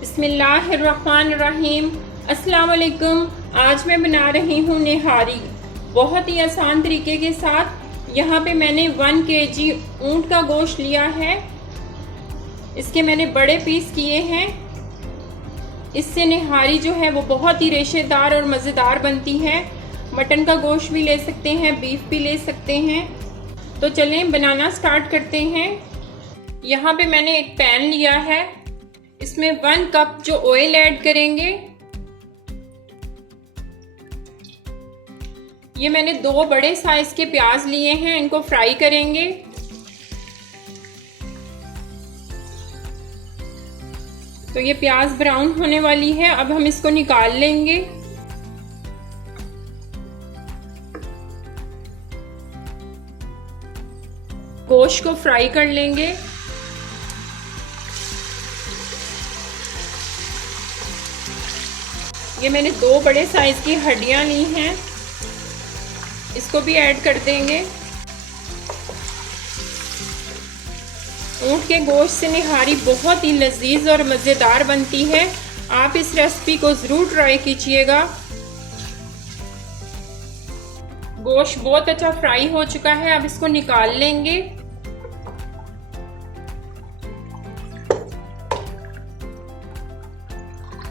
बिस्मिल्लाहिर्रहमानिर्रहीम। अस्सलाम वालेकुम। आज मैं बना रही हूँ निहारी, बहुत ही आसान तरीके के साथ। यहाँ पे मैंने 1 kg ऊँट का गोश्त लिया है। इसके मैंने बड़े पीस किए हैं। इससे निहारी जो है वो बहुत ही रेशेदार और मज़ेदार बनती है। मटन का गोश्त भी ले सकते हैं, बीफ भी ले सकते हैं। तो चलें बनाना स्टार्ट करते हैं। यहाँ पे मैंने एक पैन लिया है, इसमें 1 कप जो ऑयल ऐड करेंगे। ये मैंने 2 बड़े साइज के प्याज लिए हैं, इनको फ्राई करेंगे। तो ये प्याज ब्राउन होने वाली है, अब हम इसको निकाल लेंगे। गोश्त को फ्राई कर लेंगे। ये मैंने 2 बड़े साइज की हड्डियां ली हैं, इसको भी ऐड कर देंगे। ऊँट के गोश्त से निहारी बहुत ही लजीज और मज़ेदार बनती है। आप इस रेसिपी को ज़रूर ट्राई कीजिएगा। गोश्त बहुत अच्छा फ्राई हो चुका है, अब इसको निकाल लेंगे।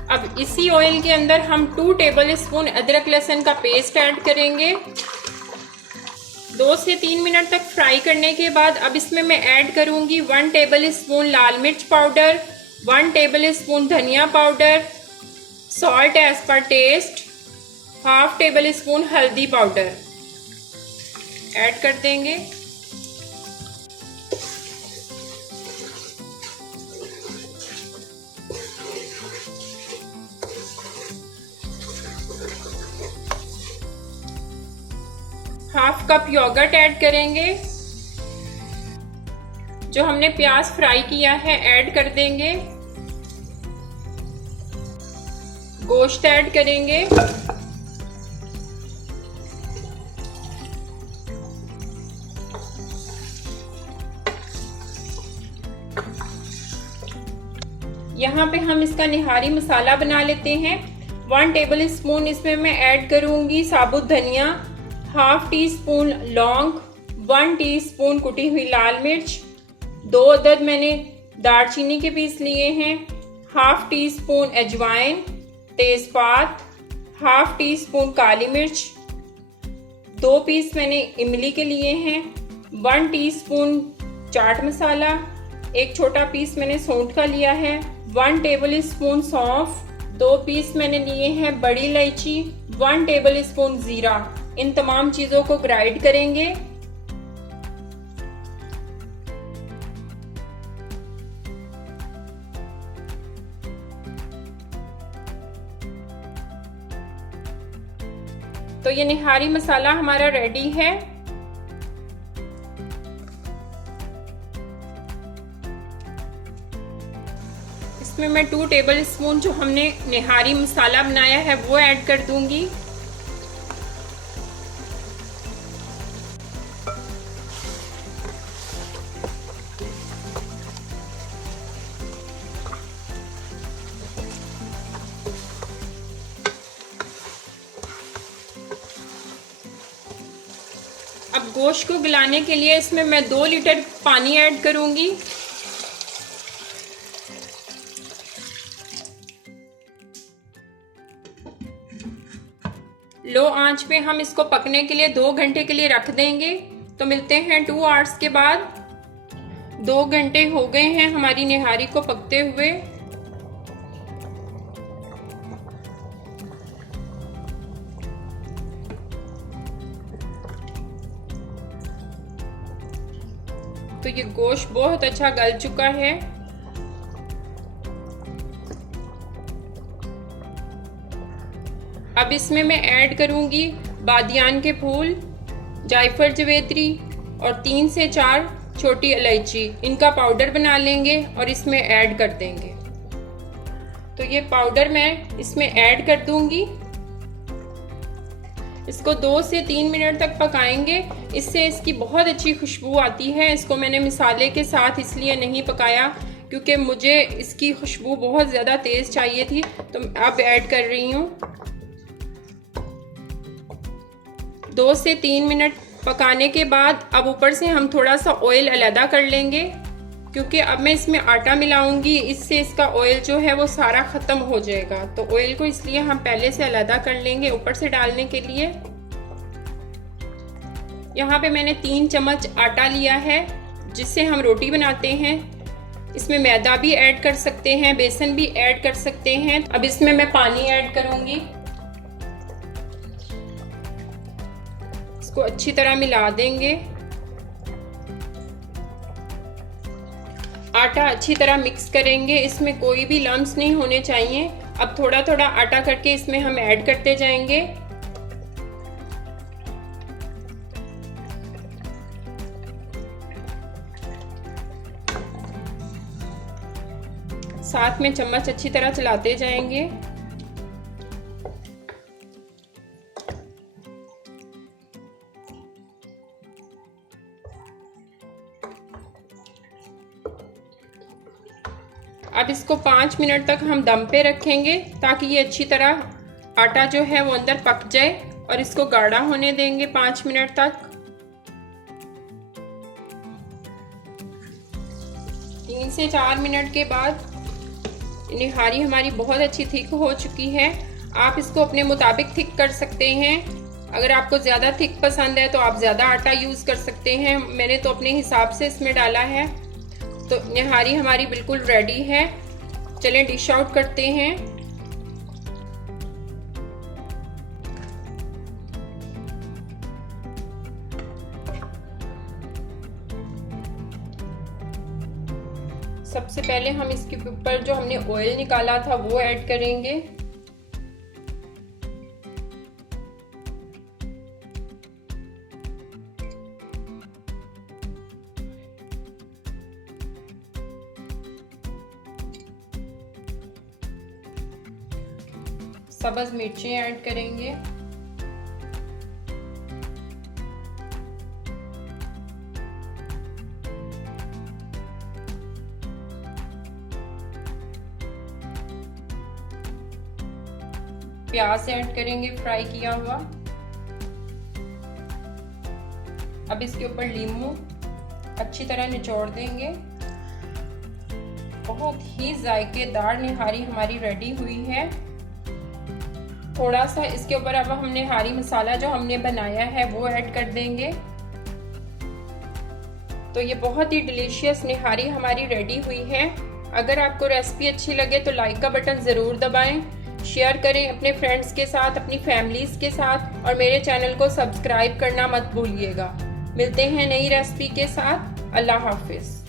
अब इसी ऑयल के अंदर हम 2 टेबल स्पून अदरक लहसुन का पेस्ट ऐड करेंगे। 2 से 3 मिनट तक फ्राई करने के बाद अब इसमें मैं ऐड करूंगी 1 टेबल स्पून लाल मिर्च पाउडर, 1 टेबल स्पून धनिया पाउडर, सॉल्ट एज पर टेस्ट, 1/2 टेबल स्पून हल्दी पाउडर ऐड कर देंगे। हाफ कप योगर्ट ऐड करेंगे। जो हमने प्याज फ्राई किया है ऐड कर देंगे। गोश्त ऐड करेंगे। यहाँ पे हम इसका निहारी मसाला बना लेते हैं। 1 टेबल स्पून इसमें मैं ऐड करूंगी साबुत धनिया, 1/2 टीस्पून लौंग, 1 टीस्पून कुटी हुई लाल मिर्च, 2 अदद मैंने दालचीनी के पीस लिए हैं, 1/2 टीस्पून अजवाइन, तेजपात, 1/2 टीस्पून काली मिर्च, 2 पीस मैंने इमली के लिए हैं, 1 टीस्पून चाट मसाला, 1 छोटा पीस मैंने सौंठ का लिया है, 1 टेबल स्पून सौंफ, 2 पीस मैंने लिए हैं बड़ी इलायची, 1 टेबल स्पून जीरा। इन तमाम चीजों को ग्राइंड करेंगे। तो ये निहारी मसाला हमारा रेडी है। इसमें मैं 2 टेबल स्पून जो हमने निहारी मसाला बनाया है वो ऐड कर दूंगी। अब गोश्त को गलाने के लिए इसमें मैं 2 लीटर पानी ऐड करूंगी। लो आंच पे हम इसको पकने के लिए 2 घंटे के लिए रख देंगे। तो मिलते हैं 2 आवर्स के बाद। 2 घंटे हो गए हैं हमारी निहारी को पकते हुए। तो ये गोश्त बहुत अच्छा गल चुका है। अब इसमें मैं ऐड करूंगी बादियान के फूल, जायफल जवेत्री और 3 से 4 छोटी इलायची। इनका पाउडर बना लेंगे और इसमें ऐड कर देंगे। तो ये पाउडर मैं इसमें ऐड कर दूंगी। इसको 2 से 3 मिनट तक पकाएंगे। इससे इसकी बहुत अच्छी खुशबू आती है। इसको मैंने मसाले के साथ इसलिए नहीं पकाया क्योंकि मुझे इसकी खुशबू बहुत ज़्यादा तेज़ चाहिए थी, तो अब ऐड कर रही हूँ। 2 से 3 मिनट पकाने के बाद अब ऊपर से हम थोड़ा सा ऑयल अलग कर लेंगे, क्योंकि अब मैं इसमें आटा मिलाऊंगी, इससे इसका ऑयल जो है वो सारा ख़त्म हो जाएगा। तो ऑयल को इसलिए हम पहले से अलग कर लेंगे ऊपर से डालने के लिए। यहाँ पे मैंने 3 चम्मच आटा लिया है जिससे हम रोटी बनाते हैं। इसमें मैदा भी ऐड कर सकते हैं, बेसन भी ऐड कर सकते हैं। अब इसमें मैं पानी ऐड करूंगी, इसको अच्छी तरह मिला देंगे। आटा अच्छी तरह मिक्स करेंगे, इसमें कोई भी लम्स नहीं होने चाहिए। अब थोड़ा थोड़ा आटा करके इसमें हम ऐड करते जाएंगे। साथ में चम्मच अच्छी तरह चलाते जाएंगे। अब इसको 5 मिनट तक हम दम पे रखेंगे ताकि ये अच्छी तरह आटा जो है वो अंदर पक जाए, और इसको गाढ़ा होने देंगे 5 मिनट तक। 3 से 4 मिनट के बाद निहारी हमारी बहुत अच्छी थिक हो चुकी है। आप इसको अपने मुताबिक थिक कर सकते हैं। अगर आपको ज़्यादा थिक पसंद है तो आप ज़्यादा आटा यूज़ कर सकते हैं। मैंने तो अपने हिसाब से इसमें डाला है। तो निहारी हमारी बिल्कुल रेडी है। चलें डिश आउट करते हैं। सबसे पहले हम इसके ऊपर जो हमने ऑयल निकाला था वो ऐड करेंगे। सब्ज़ मिर्चें ऐड करेंगे। प्याज ऐड करेंगे फ्राई किया हुआ। अब इसके ऊपर नींबू अच्छी तरह निचोड़ देंगे। बहुत ही जायकेदार निहारी हमारी रेडी हुई है। थोड़ा सा इसके ऊपर अब हम निहारी मसाला जो हमने बनाया है वो ऐड कर देंगे। तो ये बहुत ही डिलीशियस निहारी हमारी रेडी हुई है। अगर आपको रेसिपी अच्छी लगे तो लाइक का बटन ज़रूर दबाएं, शेयर करें अपने फ्रेंड्स के साथ, अपनी फैमिलीज़ के साथ, और मेरे चैनल को सब्सक्राइब करना मत भूलिएगा। मिलते हैं नई रेसिपी के साथ। अल्लाह हाफिज़।